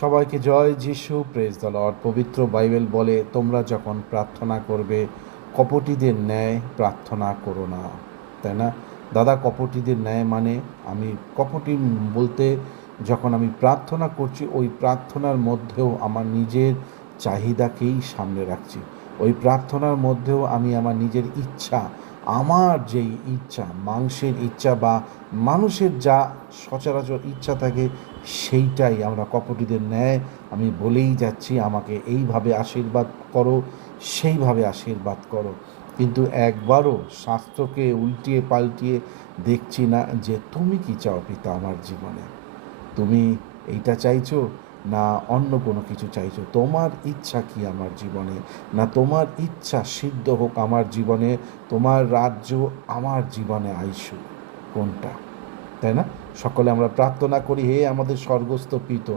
সবাইকে জয় যিশু, praise the Lord. পবিত্র বাইবেল বলে, তোমরা যখন প্রার্থনা করবে কপটীদের ন্যায় প্রার্থনা করো না। তাই না দাদা? কপটীদের ন্যায় মানে আমি কপটী বলতে, যখন আমি প্রার্থনা করছি ওই প্রার্থনার মধ্যেও আমার নিজের চাহিদাকেই সামনে রাখছি। ওই প্রার্থনার মধ্যেও আমি আমার নিজের ইচ্ছা, আমার যেই ইচ্ছা, মাংসের ইচ্ছা বা মানুষের যা সচরাচর ইচ্ছা থাকে, সেইটাই আমরা কপটীদের ন্যায় আমি বলেই যাচ্ছি, আমাকে এইভাবে আশীর্বাদ করো, সেইভাবে আশীর্বাদ করো। কিন্তু একবারও শাস্ত্রকে উল্টিয়ে পাল্টিয়ে দেখছি না যে তুমি কি চাও পিতা আমার জীবনে। তুমি এইটা চাইছো না অন্য কোনো কিছু চাইছো? তোমার ইচ্ছা কি আমার জীবনে? না তোমার ইচ্ছা সিদ্ধ হোক আমার জীবনে, তোমার রাজ্য আমার জীবনে আইসুক? কোনটা? তাই না? সকলে আমরা প্রার্থনা করি, হে আমাদের স্বর্গস্থ পিতা,